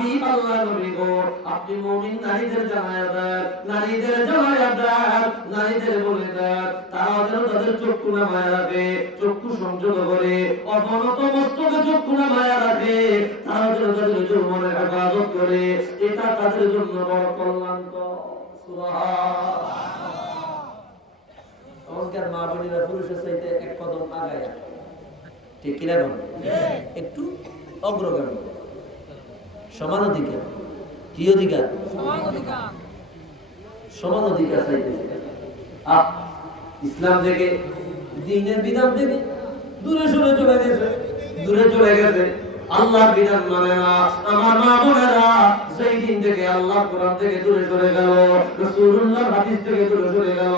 হাবিব আল্লাহ নবী গো। আপনি মুমিন নারীদের জানায়া দেন নারীদের জানায়া দেন নারীদের বলে দেন তারা যেন তাদের চক্ষু নামায়া রাখে চক্ষু সংযত করে অবনত মস্তকে চক্ষু নামায়া রাখে তারা যেন তাদের যৌবনের হেফাজত করে এটা তাদের জন্য বড় কল্যাণকর। আমাদের মা বোনেরা পুরুষের চাইতে এক কদম আগায়। ঠিক কিনা বল একটু অগ্রগামী। সমান অধিকার। কি অধিকার? সমান অধিকার। চাইতেছে। আহ, ইসলাম থেকে দিনের বিধান থেকে দূরে সরে চলে গেছে দূরে চলে গেছে। আল্লাহর বিধান মানে না আমার মা বোনেরা সেই দিন থেকে আল্লাহ কোরআন থেকে দূরে চলে গেল। রাসূলুল্লাহ হাদিস থেকে দূরে সরে গেল।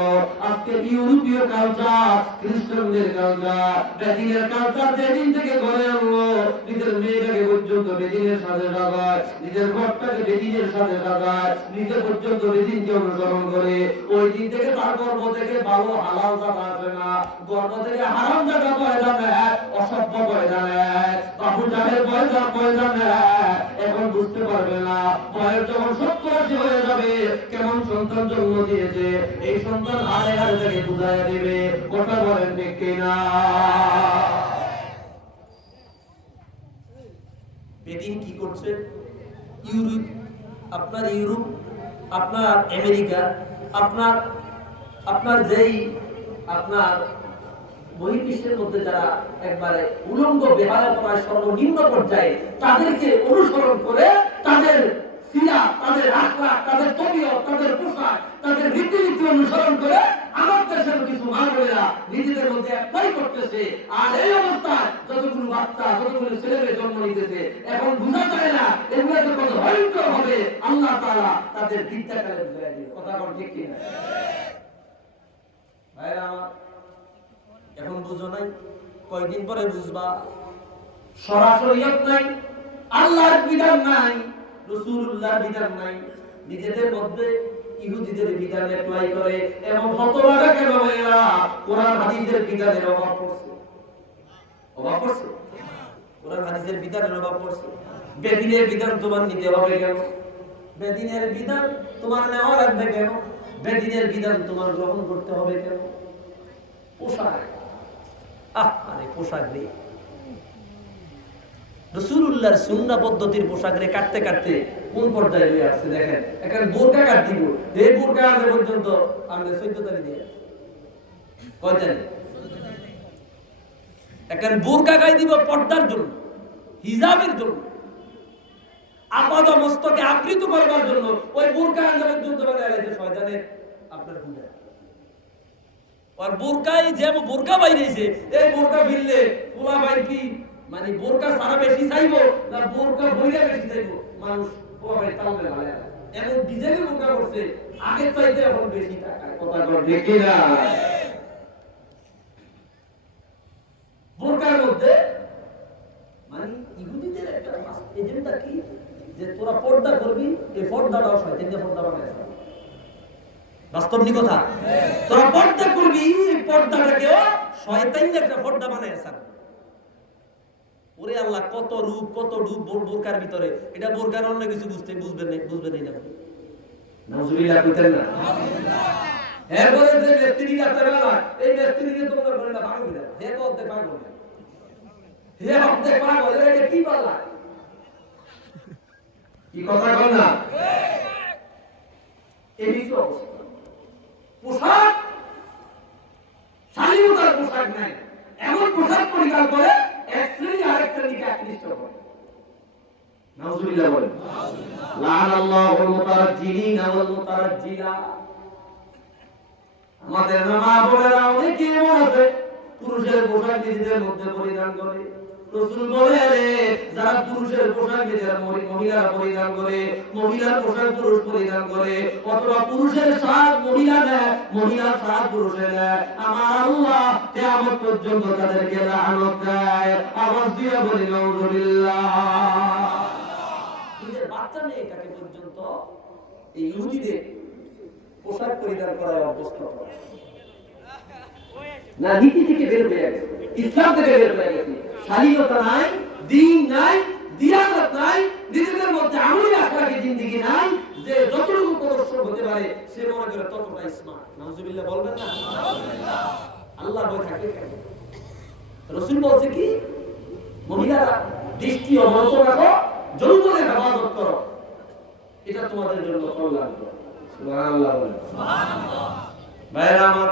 আজকে ইউরোপীয় কালচার খ্রিস্টানদের কালচার বেদিনের কালচার যেদিন থেকে ঘরে আনলো নিজের মেয়েটাকে পর্যন্ত বেদিনের সাথে সাজায়, নিজের ঘরটাকে বেদিনের সাথে সাজায়, নিজে পর্যন্ত বেদিনকে অনুসরণ করে। ওই দিন থেকে তার গর্ভ থেকে ভালো, হালাল জায়গা আসে না। গর্ভ থেকে হারাম জায়গা পয়দা নেয়, অসভ্য পয়দা নেয়। বাবু জাহের পয়দা পয়দা নেয়। এখন বুঝতে পারবে না বয়স যখন সত্তর হয়ে যাবে, কেমন সন্তান জন্ম দিয়েছে, এই সন্তান হারে হারে তাকে বুঝাই দেবে, কথা বলেন কিনা? বেদিন কি করছে? ইউরোপ, আপনার ইউরোপ, আপনার আমেরিকা, আপনার আপনার যেই, আপনার বহির্বিশ্বের মধ্যে যারা একবারে উলঙ্গ বেহায়া করার সর্বনিম্ন পর্যায়ে তাদেরকে অনুসরণ করে তাদের সিরা তাদের আখড়া, তাদের তবিয়ত, তাদের পোশাক, তাদের রীতিনীতি অনুসরণ করে আমার দেশের কিছু মা নিজেদের মধ্যে অ্যাপ্লাই করতেছে। আর এই অবস্থায় যতগুলো বাচ্চা, যতগুলো ছেলেমেয়ে জন্ম নিতেছে, এখন বোঝা যায় না, এগুলো যে কত ভয়ঙ্কর হবে, আল্লাহ তাআলা তাদের বিদ্যাকালে বুঝাই দিবে। কথা বল ঠিক কিনা? ভাইরা, এখন বুঝো নাই, কয়দিন পরে বুঝবা? সরাসরি নাই, আল্লাহর বিধান নাই। রাসূলুল্লাহর বিধান নাই। নিজেদের মধ্যে ইহুদিদের বিধান অ্যাপ্লাই করে। এবং হতবাগা কেন এরা কোরআন হাদিসের বিধানের অভাব পড়ছে। অভাব পড়ছে? কোরআন হাদিসের বিধানের অভাব পড়ছে? বেদিনের বিধান তোমার নিতে হবে কেন? বেদিনের বিধান তোমার নেওয়া লাগবে কেন? বেদিনের বিধান তোমার গ্রহণ করতে হবে কেন? পোশাক। আহ, আরে পোশাক রে রসুল্লাহর সুন্না পদ্ধতির পোশাক রে কাটতে কাটতে কোন পর্যায়ে আসছে দেখেন। এখন বোরকা কাট দিব। এই বোরকা আগে পর্যন্ত আমাদের চোদ্দ তারিখ দিয়ে কয় তারিখ? বোরকা গাই দিব পর্দার জন্য, হিজাবের জন্য। আপাদ মস্তকে আবৃত করবার জন্য ওই বোরকা আগে পর্যন্ত মানে শয়তানের আপনার পূজা আর বোরকাই যে বোরকা বাইরেছে, এই বোরকা ফিরলে পোলা কি মানে বোরকা সারা বেশি চাইব না বোরকা বইরা বেশি চাইব? মানুষ তালবে ভালো এমন বোরকা করছে আগের চাইতে এখন বেশি টাকা। কথা ঠিক কিনা বোরকার মধ্যে মানে ইহুদিদের একটা এজেন্ডা কি? যে তোরা পর্দা করবি এই পর্দাটাও শয়তানের পর্দা বানায় বাস্তব নি কথা? তোরা পর্দা করবি এই পর্দাটাকেও শয়তানের একটা পর্দা বানায় স্যার ওরে আল্লাহ কত রূপ কত রূপ বোরকার ভিতরে। এটা বোরকার অন্য কিছু বুঝতে বুঝবেন না বুঝবেন না। এরপরে যে এই মিস্ত্রি তোমাদের বলে না ভাঙবে না হে তো অর্ধেক ভাঙবে হে অর্ধেক ভাঙবে এটা কি বলা কি কথা বল না? এই কিছু পোশাক? স্বাধীনতার পোশাক নাই। এমন পোশাক পরিধান করে এক শ্রেণি করে নাউজুবিল্লাহ বলেন। ওয়াল মুতারাজ্জিলা আমাদের মা বোনেরা অনেকে এমন আছে পুরুষের পোশাক নিজেদের মধ্যে পরিধান করে। রসুল বলে যারা পুরুষের পোশাক মহিলারা পরিধান করে, মহিলার পোশাক পুরুষ পরিধান করে, অথবা পুরুষের সাজ মহিলা নেয়, মহিলার সাজ পুরুষে নেয়, আমার আল্লাহ কিয়ামত পর্যন্ত তাদেরকে দেয়। দিয়ে বলি, নাউজুবিল্লাহ। নিজের বাচ্চা মেয়েটাকে পর্যন্ত এই ইহুদিদের পোশাক পরিধান করায় অভ্যস্ত। না, নীতি থেকে বের হয়ে গেছে ইসলাম থেকে বের হয়ে গেছে স্বাধীনতা নাই দিন নাই দিয়ানত নাই জিন্দিগি নাই, যে যতটুকু প্রদর্শন হতে পারে, সে মনে করে ততটাই স্মার্ট নাউজুবিল্লাহ, বলবেন না? আল্লাহ ভয় থাকে রসুল বলছে কি, মহিলারা দৃষ্টি অবনত রাখো যৌবনের হেফাজত করো। এটা তোমাদের জন্য কল্যাণ সুবহানাল্লাহ বলেন। ভাইরা আমার